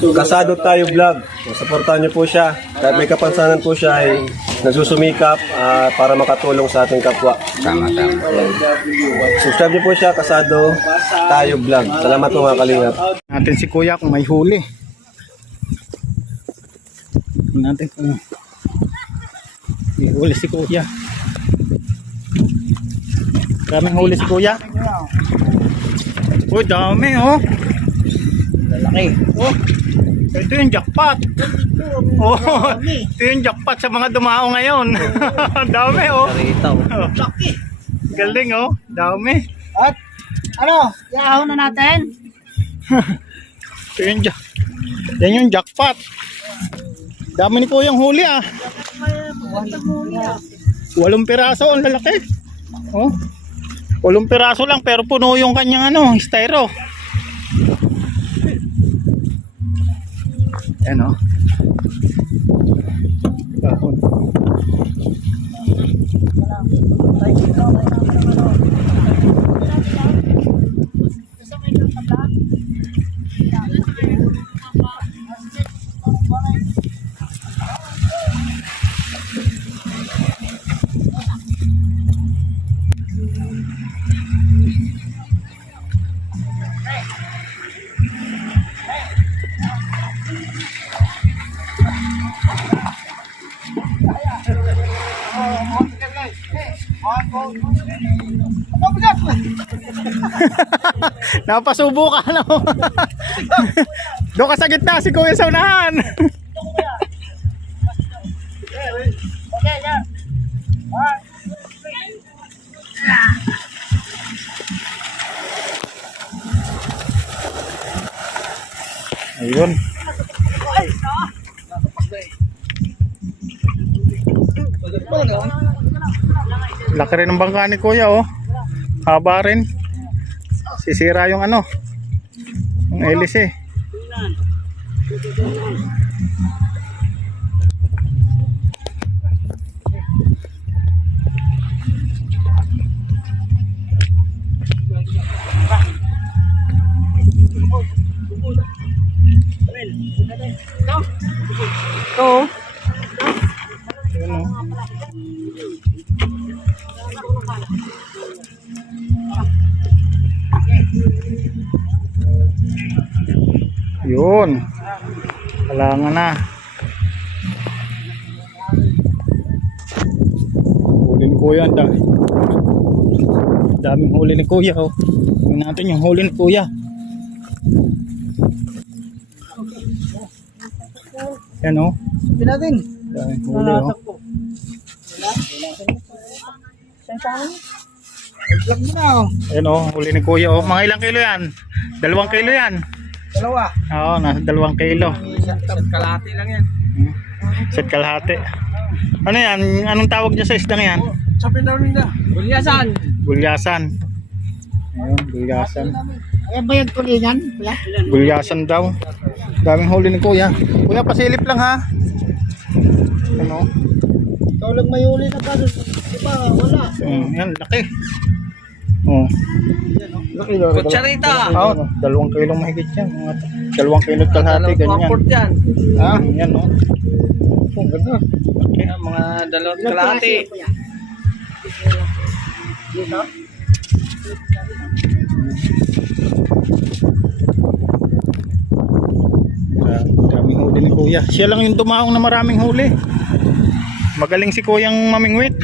Kasado Tayo Vlog. So, supportahan niyo po siya. Kahit may kapansanan po siya ay nagsusumikap para makatulong sa ating kapwa. Tama. Subscribe niyo po siya, Kasado Tayo Vlog. Salamat po mga kalingap. Natin si Kuya kung may huli. Natin kung may huli si Kuya. Daming huli si Kuya. Oh, dami oh. Lalaki. Oh, ito yung jackpot. Oh, ito yung jackpot sa mga dumao ngayon. Dami oh. Laki. Galing oh, dami. At ano, iahaw na natin. Ito yung yan yung jackpot. Dami ni Kuya yung huli ah. 8 piraso, ang lalaki. Oh. 8 piraso lang pero puno yung kanyang styro. Yan oh. Napasubo ka no. Doon ka sa gitna si Kuya sa unahan. Ayun. Laki rin ng bangka ni Kuya oh. Haba rin. Sisira yung yung hélice. Ito. Yun. Kailangan na. Huli ni Kuya. Daming huli ni Kuya. Oh. Tingnan natin yung huli ni Kuya. Yan oh. Sabi natin. Daming huli oh. Vlog mo na oh. Yan oh. Huli ni Kuya oh. Mga ilang kilo yan? 2 kilo yan. Dalawa. Oo, nasa 2 kilo. Set kalahati lang yan. Set kalahati. Ano yan? Anong tawag niya sa isdang yan? Sabi daw nila. Bulyasan. Bulyasan. Ayun, bulyasan. Ayan ba yung tulingan? Bulyasan daw. Daming huli ni Kuya. Kuya, pasilip lang ha. Ano? Ikaw lang may huli na pa. Diba? Wala. Yan, laki. Oh. Laki daw. Kutsarita. Oo, 2 kilong mahigit yan. 2 kilo kalahati, ganyan. yan. Ha? Yan oh. Ang ganda. Mga 2 kalahati. Dito? Daming huli ni Kuya. Siya lang yung tumaong na maraming huli. Magaling si Kuyang mamingwit.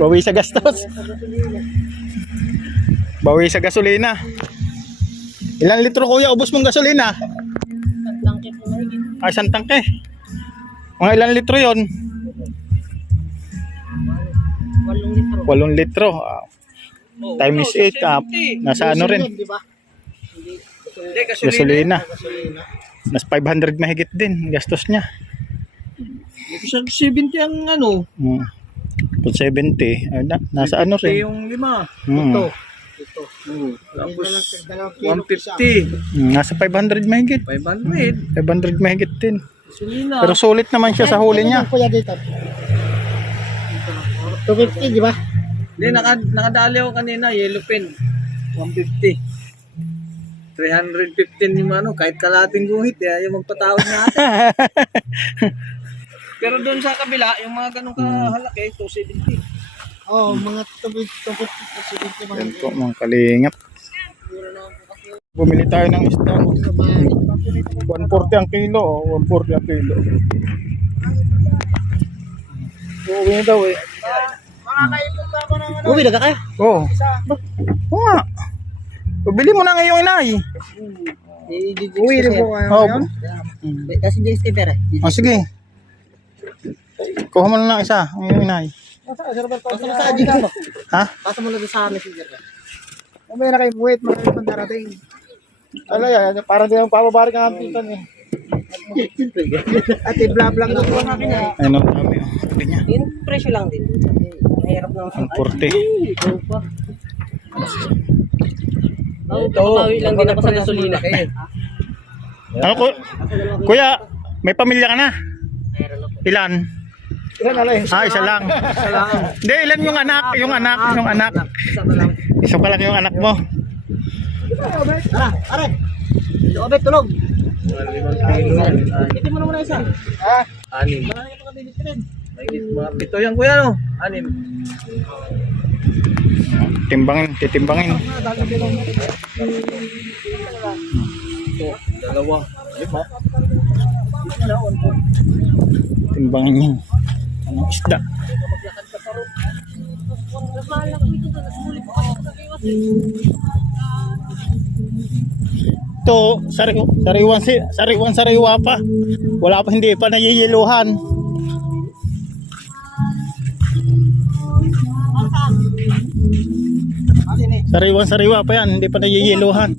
Bawi sa gastos. Bawi sa gasolina. Ilang litro Kuya ubos mong gasolina? 1 tangke. Mga ilang litro yon? 8 litro. Times 8. Nasa ano rin? Gasolina. Nas 500 mahigit din gastos niya. 70 ang 70. Nasa ano rin? yung 5. Ito. Tapos 150. Nasa 500 mahigit. 500. 500 mahigit din. Gasolina. Pero sulit naman siya sa huli niya. Kuya dito. 250, di ba? Hindi, nakadali ako kanina, yellow pen. 150. 315 yung ano, kahit kalating guhit, yung magpatawad natin. Pero doon sa kabila, yung mga ganun kahalaki, 270. Mga tubig mga Yan po mga kalingap. Bumili tayo ng isda. 140 ang kilo. 140 ang kilo. Uuwi na daw eh. Uwi na ka kaya? Oo. Oo nga. Bili mo na ngayong inay. Uwi rin po kayo Oo. ngayon? Kasi James Keper eh. Oh, sige. Kuha mo na ng isa. Ngayong inay. Pasa mo sa Aji ka ba? Ha? Pasa mo na doon sa messenger ka. Mamaya na kayo buwit, mga ibang darating. Ano yan? Parang di ang pababarik ang ampitan eh. At i-vlog na po natin eh. Ayun ang dami. Sabi niya. Yung presyo lang din. Mahirap naman. Ang 40. Kakabawi lang din ako sa gasolina. Ano ko? Kuya, may pamilya ka na? Ilan? Ilan alay? Isa lang. Hindi, ilan yung anak? Yung anak. Isa pa lang yung anak mo. Tara, are. Obet, tulog. Iti mo naman na isa. Anim. Marami ka makabibit rin. Mga pito yan kuya, no? Anim. Titimbangin. Dalawa. Timbangin yun. Anong isda? Ito, sariwa pa. Wala pa, hindi pa nayiyiluhan. Sariwa pa yan, hindi pa nayiyiluhan.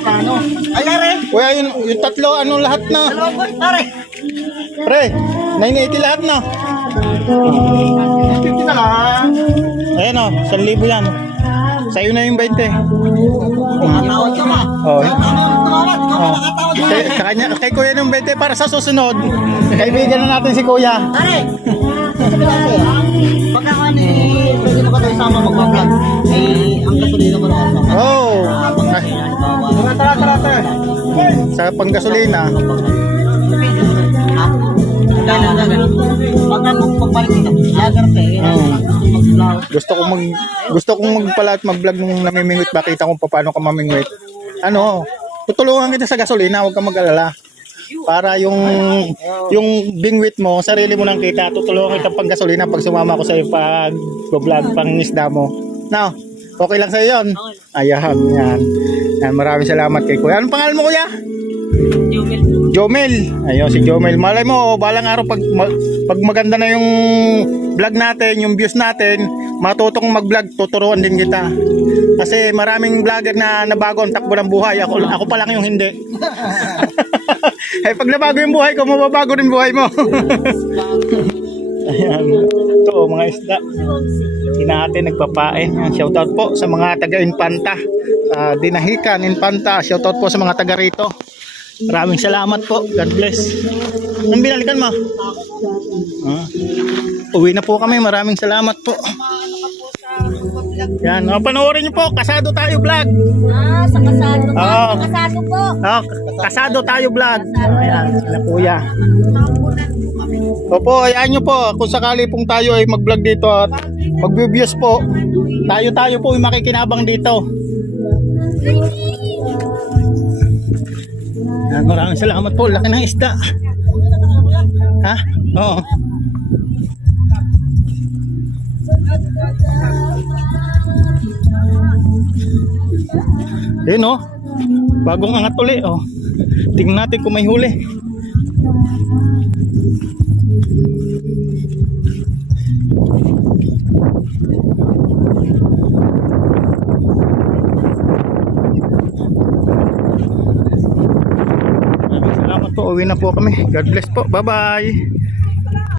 Kano? Ay, are. Kuya, yung tatlo, anong lahat na? Dalawa po, are. Pre, 980 lahat na. 50 na lang. Ayan o, 1,000 yan. Sa'yo na yung 20. Nakatawad ka ba? Oh. Tumawad. Ikaw ba nakatawad ba? Kay Kuya yung 20 para sa susunod. Kaibigan na natin si Kuya. Are. Sabi kasi, pagka kani, pwede mo ka tayo sama mag-vlog. Ang gasolina mo naman. Oh. Tara. Sa panggasolina. Pagka pagbalik kita, lagar ka Gusto kong magpala at mag-vlog nung namimingwit. Bakita kung paano ka mamingwit. Ano, tutulungan kita sa gasolina, huwag kang mag-alala. Para yung bingwit mo, sarili mo nang kita, tutulungan kita pang gasolina pag sumama ko sa iyo pag vlog pang isda mo. Now, okay lang sa yun? Ayan, yan. Maraming salamat kay Kuya. Anong pangalan mo, Kuya? Jomel. Ayun, si Jomel. Malay mo, balang araw pag maganda na yung vlog natin, yung views natin, matutong mag-vlog, tuturuan din kita. Kasi maraming vlogger na nabago ang takbo ng buhay. Ako pa lang yung hindi. Eh, pag nabago yung buhay ko, mababago din buhay mo. Ayan. Ito, mga isda. Hindi natin nagpapain. Shoutout po sa mga taga-Infanta. Dinahican, Infanta. Shoutout po sa mga taga rito. Maraming salamat po. God bless. Anong binalikan mo? Uwi na po kami. Maraming salamat po. Yan. Panoorin niyo po. Kasado tayo vlog. Sa kasado po. Oo. Sa kasado po. Kasado tayo vlog. Ayan. Sila kuya. Opo, ayaan nyo po. Kung sakali pong tayo ay mag-vlog dito at mag-views po, tayo po yung makikinabang dito. Yan, maraming salamat po. Laki ng isda. Ha? Oo. Ayun oh. Bagong angat uli oh. Tingnan natin kung may huli. Salamat po, uwi na po kami. God bless po, bye bye.